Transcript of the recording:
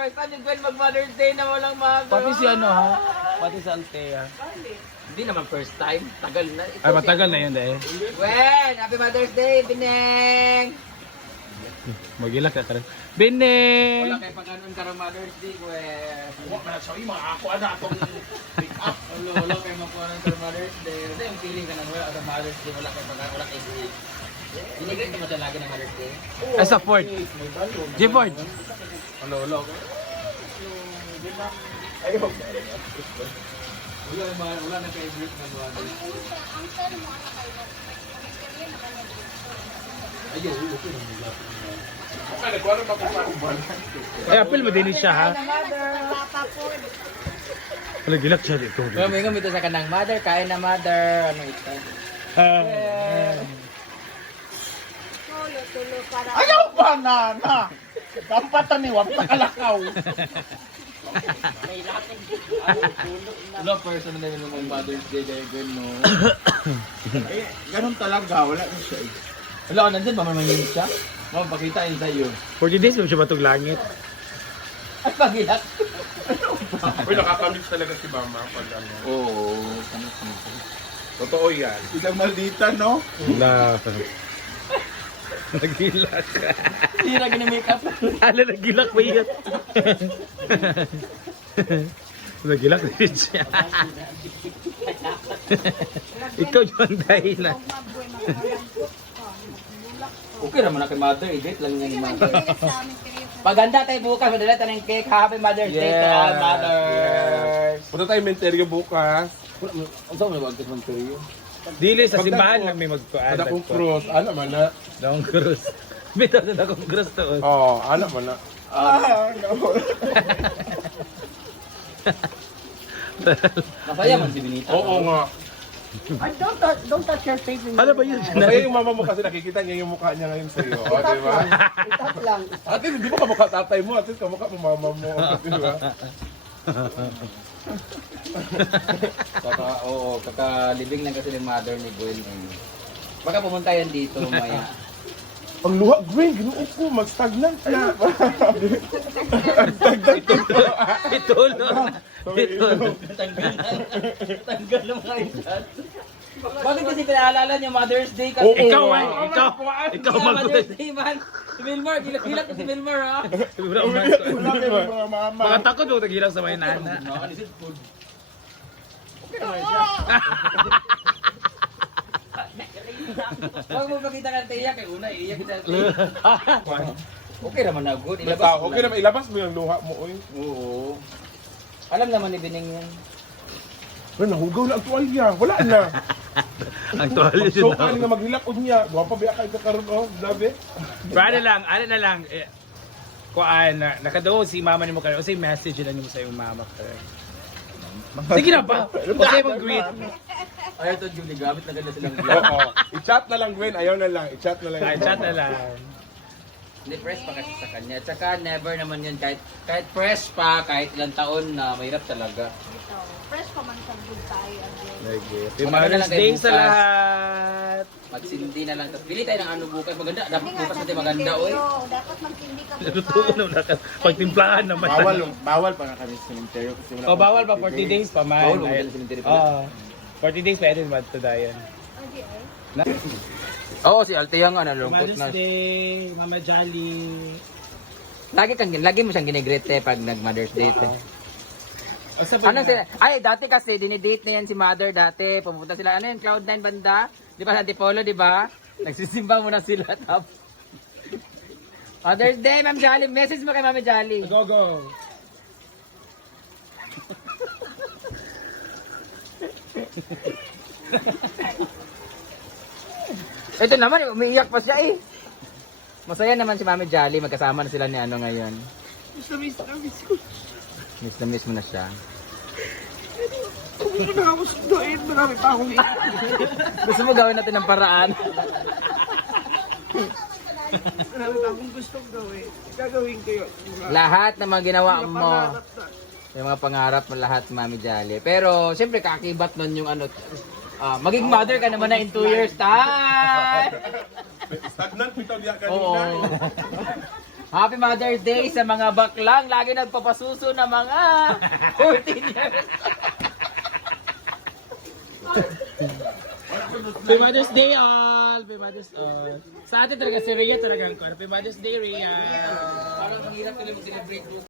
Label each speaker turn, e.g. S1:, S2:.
S1: first time yung Gwen mag-Mother's Day na walang mother.
S2: Pati si ano ha? Pati si Althea.
S1: Hindi naman first time. Tagal na. Ito
S2: Ay, matagal na yun dahil.
S1: Gwen, happy Mother's Day, Bineng!
S2: Magilak ka rin. Bineng!
S1: Wala kayo pag-anon ka ng Mother's Day, Gwen.
S3: Huwag na sorry, mga ako na itong pick up.
S1: Wala kayo mag-anon ka ng Mother's Day. Kasi yung feeling ka na wala ka ng Mother's Day, wala kayo pag-anon, wala kayo day. Binigay ka mo siya lagi ng Mother's Day?
S2: Ay, sa Ford. G-Ford.
S3: Ano. Ayaw.
S1: Wala na kayo break na buwan. Ayaw, okay na mo.
S3: Okay, nagwala ba kung paano?
S2: Ay, apil mo din siya ha? Wala, gilak siya dito.
S1: Ngomong ito sa kanang mother, kain na mother. Ano ito?
S3: Ayaw banana! Kampatan ni Wap na kalakaw.
S1: Wala person na yun ng Mother's Day kaya Gwen, no?
S3: Eh, ganun talaga. Wala na siya eh.
S1: Wala ka nandyan, mamaman yun siya. Mama, pakita yun sa'yo.
S2: 40 days mo siya batog langit.
S1: Ay, pagilak.
S3: Uy, nakakamiss talaga si Mama pag ano.
S1: Oo.
S3: Totoo yan. Ilang maldita, no?
S2: Wala. Nagilak.
S1: Hira gina-makeup.
S2: Ala, nagilak ba yan? Nagilak din siya. Ikaw yung dahilan.
S1: Okay naman na kay mother, edit lang niya ni mother. Paganda tayo bukas, madala tayo ng cake. Happy Mother's Day to all mothers.
S3: Punta tayo menteryo bukas.
S1: Ang saan mo nag-agad ng period?
S2: Dili sa simbahan lang may magkuan.
S3: Ada kong cross. Ano man na?
S2: Daong krus. Bitaw na akong krus to.
S3: Oo, ano man na?
S1: Masaya man si Benita.
S3: Oo nga.
S4: Ay, don't touch your face.
S2: Ano ba yun?
S3: Masaya yung mama mo kasi nakikita niya yung mukha niya ngayon sa'yo. O, di ba?
S4: Itap lang.
S3: Ate, hindi mo kamukha tatay mo. Ate, kamukha mo mama mo. Di ba?
S1: Kaka-living lang kasi ng mother ni Gwen. Baka pumunta yan dito mamaya.
S3: Ang luha, Gwen, ginuot ko, mag-stagnant na. Stagnant ito.
S2: Itulo. Itulo.
S1: Tanggal ng mga isan. Bakit kasi pinaalala niyo Mother's Day kasi?
S3: Oo.
S2: Ikaw ay, ikaw. Ikaw
S1: Mother's
S2: mag-
S1: Day man. Si Wilmar, gilak-gilak si Wilmar ha.
S3: Wala kayo mga mama.
S2: Mga takot mo tagilak sa may nana.
S1: Nakalisip food. Huwag mo pakita ka ng tiya kay una, iiyak kita ng tiya. Okay naman na good.
S3: Basta, okay naman, ilabas mo yung luha mo, oy.
S1: Oo. Alam naman ni Bining yun.
S3: Ay, nahugaw na ang tuwalya. Wala na.
S2: Ang tuwalya
S3: So,
S2: yun.
S3: kaya nga maghilak o niya. Duwa pa biya kayo kakaroon, oh. Labi.
S2: Pero ano na lang. Kuan, nakadaw si mama ni mo kayo. Kasi message lang mo sa iyong mama kayo. Sige na ba? Okay, mag-greet.
S1: Ayaw ito, Julie, gamit na ganda silang
S3: Oo. I-chat na lang, Gwen. Ayaw na lang. I-chat na lang.
S2: Ay, chat na lang.
S1: Hindi, fresh pa kasi sa kanya. At saka never naman yun, kahit fresh pa, kahit ilang taon na, mahirap talaga.
S4: Ito. Fresh pa man sa good tayo.
S2: Happy Mother's Day sa lahat.
S1: Magsindi na lang. Tapos pili tayo ng ano bukas. Maganda. Dapat bukas natin maganda, oy.
S4: Dapat magtindi ka
S2: Natutuwa na pagtimplahan naman.
S3: Bawal pa na kami sa cemetery kasi wala.
S2: O, bawal pa 40 days pa man.
S1: Bawal, maganda sa cemetery pala.
S2: Oo. 40 days pwede naman ito dayan.
S1: Oo, si Althea nga, nalungkot na.
S2: Mother's Day, Mama Jolly.
S1: Lagi mo siyang ginigrete pag nag-Mother's Day. Ano sila? Ay, dati kasi dinidate na yan si Mother dati. Pumunta sila, ano yung Cloud9 banda? Di ba sa Antipolo, di ba? Nagsisimba muna sila. Tapos Mother's Day, Ma'am Jolly. Message mo kay Mama Jolly.
S2: Go, go.
S1: Ito naman, umiiyak pa siya eh. Masaya naman si Mami Jolly. Magkasama na sila ni ano ngayon.
S4: Miss na miss ko.
S1: Miss na miss mo na siya.
S4: Kung na ako sunduin, marami pa akong
S1: Gusto mo gawin natin ng paraan?
S4: marami pa akong gustong gawin. Gagawin ko yun.
S1: Lahat ng mga ginawa mo.
S4: Pangarap na.
S1: Yung mga pangarap mo lahat, Mami Jolly. Pero, siyempre, kakibat nun yung ano, maging mother ka naman na in 2 years time!
S3: Stagnant bitaw diya kanina.
S1: Oo. Happy Mother's Day sa mga baklang lagi nagpapasuso na mga 14 years.
S2: Happy Mother's Day all! Happy Mother's all! Sa atin talaga si Rhea talaga ang Happy Mother's Day, Rhea!
S1: Parang mahirap kami mag-celebrate